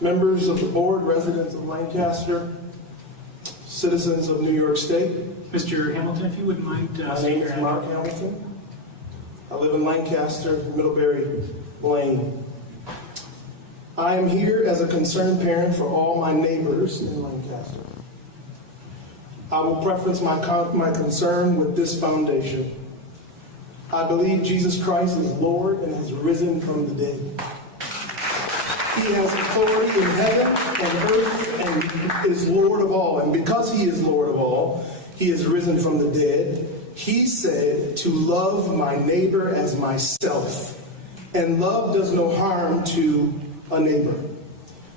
members of the board, residents of Lancaster, citizens of New York State. Mr. Hamilton, if you wouldn't mind. My name is Mark Hamilton. I live in Lancaster, Middlebury Lane. I am here as a concerned parent for all my neighbors in Lancaster. I will preference my concern with this foundation. I believe Jesus Christ is Lord and has risen from the dead. He has authority in heaven and earth and is Lord of all. And because he is Lord of all, he is risen from the dead. He said to love my neighbor as myself. And love does no harm to a neighbor.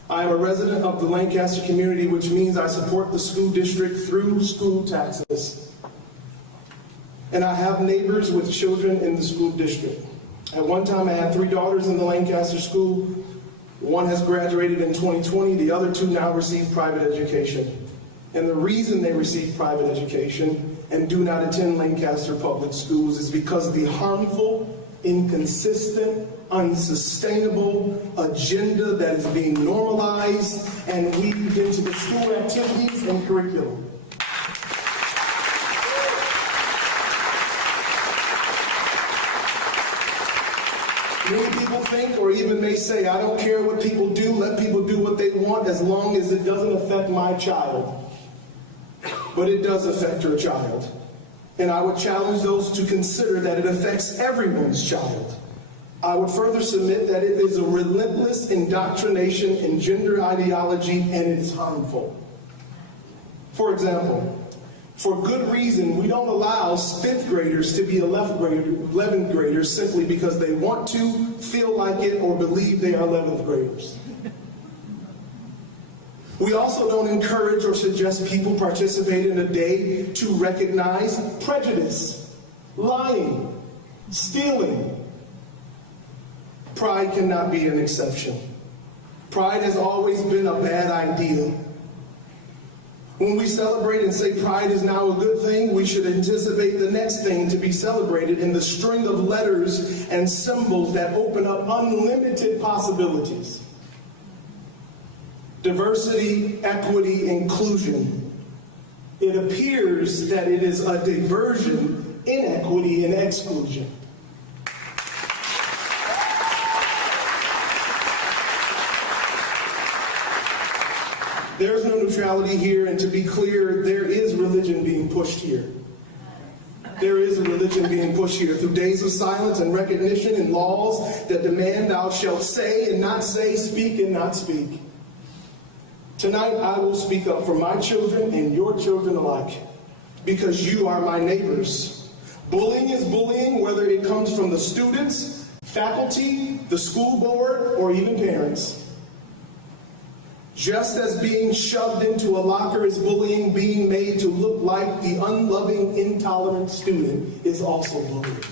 I am a resident of the Lancaster community, which means I support the school district through school taxes. And I have neighbors with children in the school district. At one time, I had 3 daughters in the Lancaster school. One has graduated in 2020. The other 2 now receive private education. And the reason they receive private education and do not attend Lancaster public schools is because of the harmful, inconsistent, unsustainable agenda that is being normalized and weaved into the school activities and curriculum. Many people think or even may say, I don't care what people do, let people do what they want as long as it doesn't affect my child. But it does affect your child. And I would challenge those to consider that it affects everyone's child. I would further submit that it is a relentless indoctrination in gender ideology and it is harmful. For example, for good reason, we don't allow 5th graders to be 11th graders simply because they want to, feel like it, or believe they are 11th graders. We also don't encourage or suggest people participate in a day to recognize prejudice, lying, stealing. Pride cannot be an exception. Pride has always been a bad idea. When we celebrate and say pride is now a good thing, we should anticipate the next thing to be celebrated in the string of letters and symbols that open up unlimited possibilities. Diversity, equity, inclusion. It appears that it is a diversion, inequity, and exclusion. There's no neutrality here, and to be clear, there is religion being pushed here. There is a religion being pushed here through days of silence and recognition and laws that demand thou shalt say and not say, speak and not speak. Tonight, I will speak up for my children and your children alike, because you are my neighbors. Bullying is bullying, whether it comes from the students, faculty, the school board, or even parents. Just as being shoved into a locker is bullying, being made to look like the unloving, intolerant student is also bullying.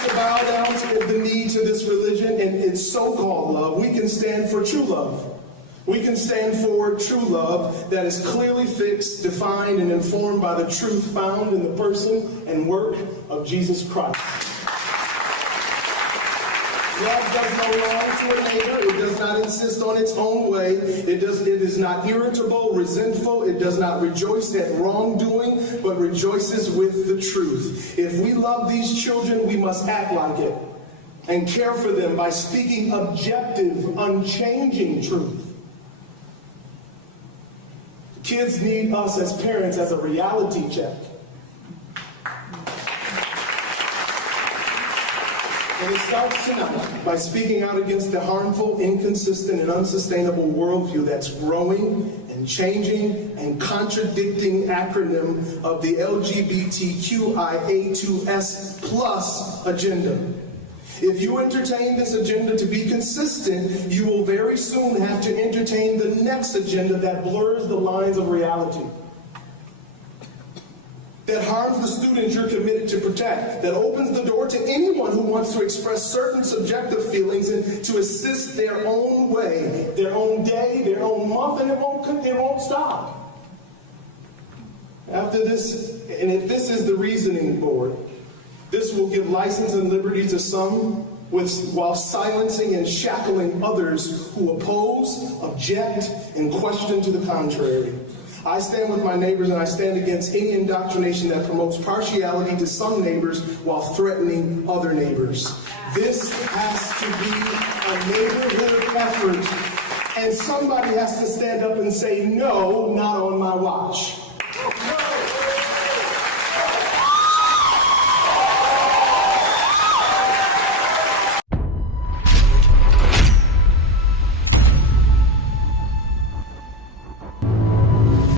To bow down to the need to this religion and its so-called love. We can stand for true love. We can stand for true love that is clearly fixed, defined, and informed by the truth found in the person and work of Jesus Christ. Love does no wrong to a neighbor. It does not insist on its own way. It is not irritable, resentful. It does not rejoice at wrongdoing, but rejoices with the truth. If we love these children, we must act like it and care for them by speaking objective, unchanging truth. Kids need us as parents as a reality check. And it starts tonight by speaking out against the harmful, inconsistent, and unsustainable worldview that's growing and changing and contradicting acronym of the LGBTQIA2S+ agenda. If you entertain this agenda to be consistent, you will very soon have to entertain the next agenda that blurs the lines of reality, that harms the students you're committed to protect, that opens the door to anyone who wants to express certain subjective feelings and to assist their own way, their own day, their own month, and it won't stop. After this, and if this is the reasoning board, this will give license and liberty to some while silencing and shackling others who oppose, object, and question to the contrary. I stand with my neighbors and I stand against any indoctrination that promotes partiality to some neighbors while threatening other neighbors. This has to be a neighborhood effort, and somebody has to stand up and say, no, not on my watch.